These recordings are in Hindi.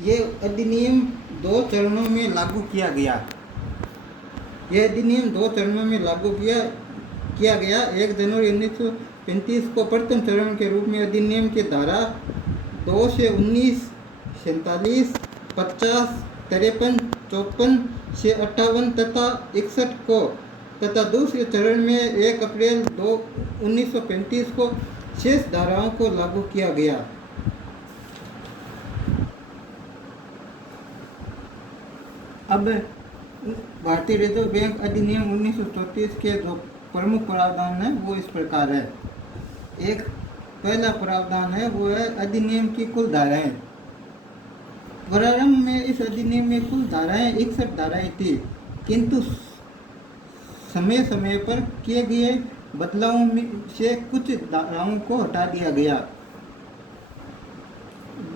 ये अधिनियम 2 चरणों में लागू किया गया। यह अधिनियम 2 चरणों में लागू किया गया। 1 जनवरी 1935 को प्रथम चरण के रूप में अधिनियम की धारा 2 से 19, 47, 50, 53, 54 से 58 तथा 61 को तथा दूसरे चरण में 1 अप्रैल 1935 को शेष धाराओं को लागू किया गया। अब भारतीय रिजर्व बैंक अधिनियम 1934 के जो प्रमुख प्रावधान है वो इस प्रकार है। एक पहला प्रावधान है वो है अधिनियम की कुल धाराएं। प्रारंभ में इस अधिनियम में कुल धाराएं 61 धाराएं थी, किंतु समय समय पर किए गए बदलावों से कुछ धाराओं को हटा दिया गया।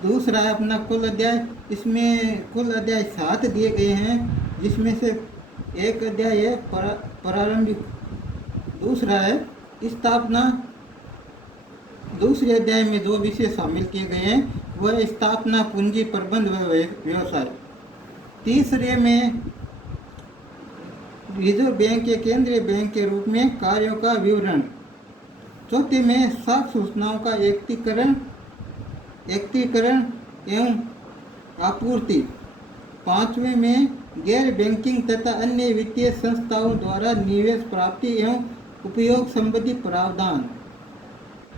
दूसरा है अपना कुल अध्याय। इसमें कुल अध्याय 7 दिए गए हैं, जिसमें से एक अध्याय है प्रारंभिक। दूसरा है स्थापना। दूसरे अध्याय में जो विषय शामिल किए गए हैं वह स्थापना, पूंजी, प्रबंध व व्यवसाय। तीसरे में रिजर्व बैंक के केंद्रीय बैंक के रूप में कार्यों का विवरण। चौथे में साख सूचनाओं का एकत्रीकरण एवं आपूर्ति। पांचवें में गैर बैंकिंग तथा अन्य वित्तीय संस्थाओं द्वारा निवेश प्राप्ति एवं उपयोग संबंधी प्रावधान।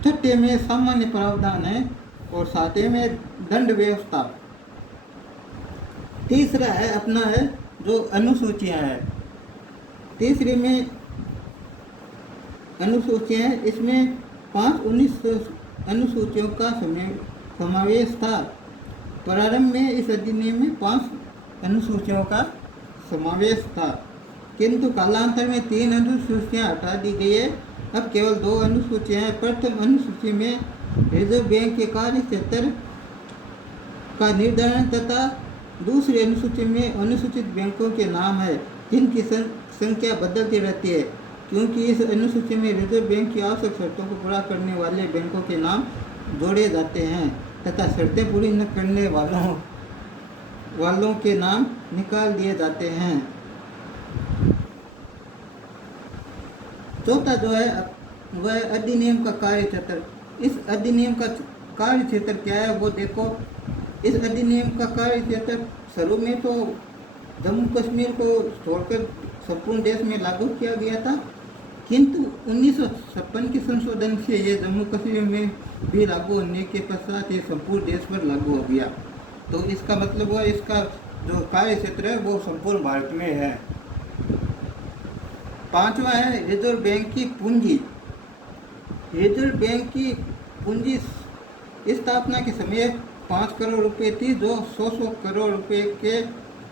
छठे में सामान्य प्रावधान है और सातवें में दंड व्यवस्था। तीसरा है अपना है जो अनुसूचियां है। तीसरी में अनुसूचियां है, इसमें 19 अनुसूचियों का समावेश था। प्रारंभ में इस अधिनियम में 5 अनुसूचियों का समावेश था, किंतु कालांतर में 3 अनुसूचियां हटा दी गई है। अब केवल 2 अनुसूचियां हैं। प्रथम अनुसूची में रिजर्व बैंक के कार्य क्षेत्र का निर्धारण तथा दूसरी अनुसूची में अनुसूचित बैंकों के नाम है, जिनकी संख्या बदलती रहती है, क्योंकि इस अनुसूची में रिजर्व बैंक की आवश्यक शर्तों को पूरा करने वाले बैंकों के नाम जोड़े जाते हैं तथा शर्तें पूरी न करने वालों के नाम निकाल दिए जाते हैं। चौथा जो है वह अधिनियम का कार्य क्षेत्र। इस अधिनियम का कार्य क्षेत्र क्या है वो देखो। इस अधिनियम का कार्य क्षेत्र शुरू में तो जम्मू कश्मीर को छोड़कर संपूर्ण देश में लागू किया गया था, किंतु 1956 के संशोधन से ये जम्मू कश्मीर में भी लागू होने के पश्चात ये संपूर्ण देश पर लागू हो गया। तो इसका मतलब हुआ इसका जो कार्य क्षेत्र है वो संपूर्ण भारत में है। पांचवा है रिजर्व बैंक की पूंजी। रिजर्व बैंक की पूंजी स्थापना के समय 5 करोड़ रुपए थी, जो 100 करोड़ रुपए के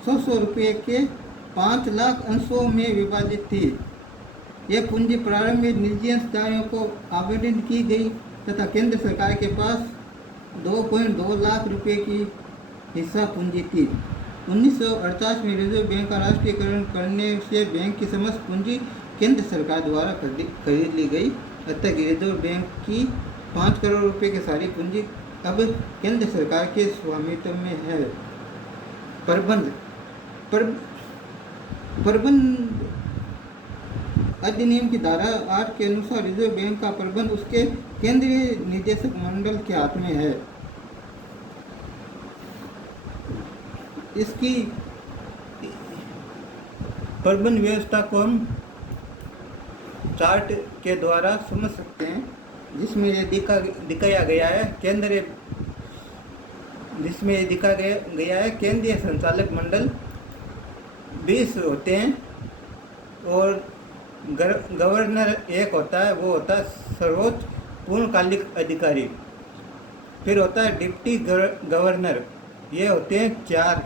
100 रुपये के 5 लाख अंशों में विभाजित थी। यह पूंजी प्रारंभ में निजी संस्थाओं को आवंटित की गई तथा केंद्र सरकार के पास 2.2 लाख रुपए की हिस्सा पूंजी थी। 1948 में रिजर्व बैंक का राष्ट्रीयकरण करने से बैंक की समस्त पूंजी केंद्र सरकार द्वारा खरीद ली गई। अतः रिजर्व बैंक की 5 करोड़ रुपए की सारी पूंजी अब केंद्र सरकार के स्वामित्व में है। प्रबंध अधिनियम की धारा 8 के अनुसार रिजर्व बैंक का प्रबंध उसके केंद्रीय निदेशक मंडल के हाथ में है। इसकी प्रबंध व्यवस्था को हम चार्ट के द्वारा समझ सकते हैं, जिसमें ये दिखाया गया है केंद्रीय संचालक मंडल 20 होते हैं और गवर्नर एक होता है, वो होता है सर्वोच्च पूर्णकालिक अधिकारी। फिर होता है डिप्टी गवर्नर, ये होते हैं 4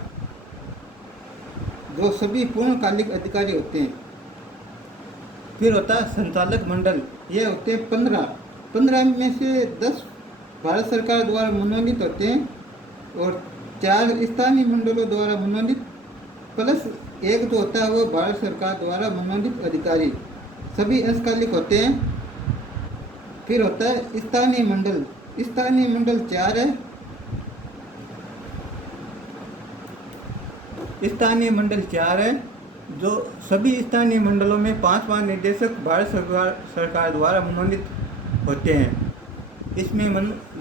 जो सभी पूर्णकालिक अधिकारी होते हैं। फिर होता है संचालक मंडल, ये होते हैं 15 में से 10 भारत सरकार द्वारा मनोनीत होते हैं और 4 स्थानीय मंडलों द्वारा मनोनीत प्लस एक जो होता है वो भारत सरकार द्वारा मनोनीत अधिकारी, सभी अंशकालिक होते हैं। फिर होता है स्थानीय मंडल 4 है स्थानीय मंडल 4 है, जो सभी स्थानीय मंडलों में 5 महानिदेशक भारत सरकार द्वारा मनोनीत होते हैं। इसमें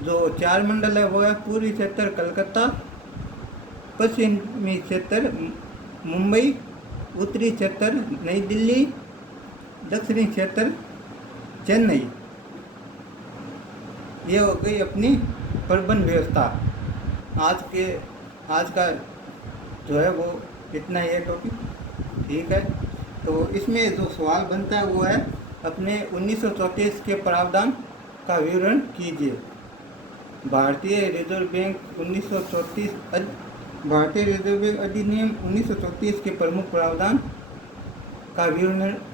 जो 4 मंडल है वो है पूर्वी क्षेत्र कलकत्ता, पश्चिमी क्षेत्र मुंबई, उत्तरी क्षेत्र नई दिल्ली, दक्षिणी क्षेत्र चेन्नई। ये हो गई अपनी प्रबंध व्यवस्था। आज का जो है वो इतना ही है टॉपिक, ठीक है। तो इसमें जो सवाल बनता है वो है अपने 1934 के प्रावधान का विवरण कीजिए। भारतीय रिजर्व बैंक 1934 भारतीय रिजर्व बैंक अधिनियम 1934 के प्रमुख प्रावधान का विवरण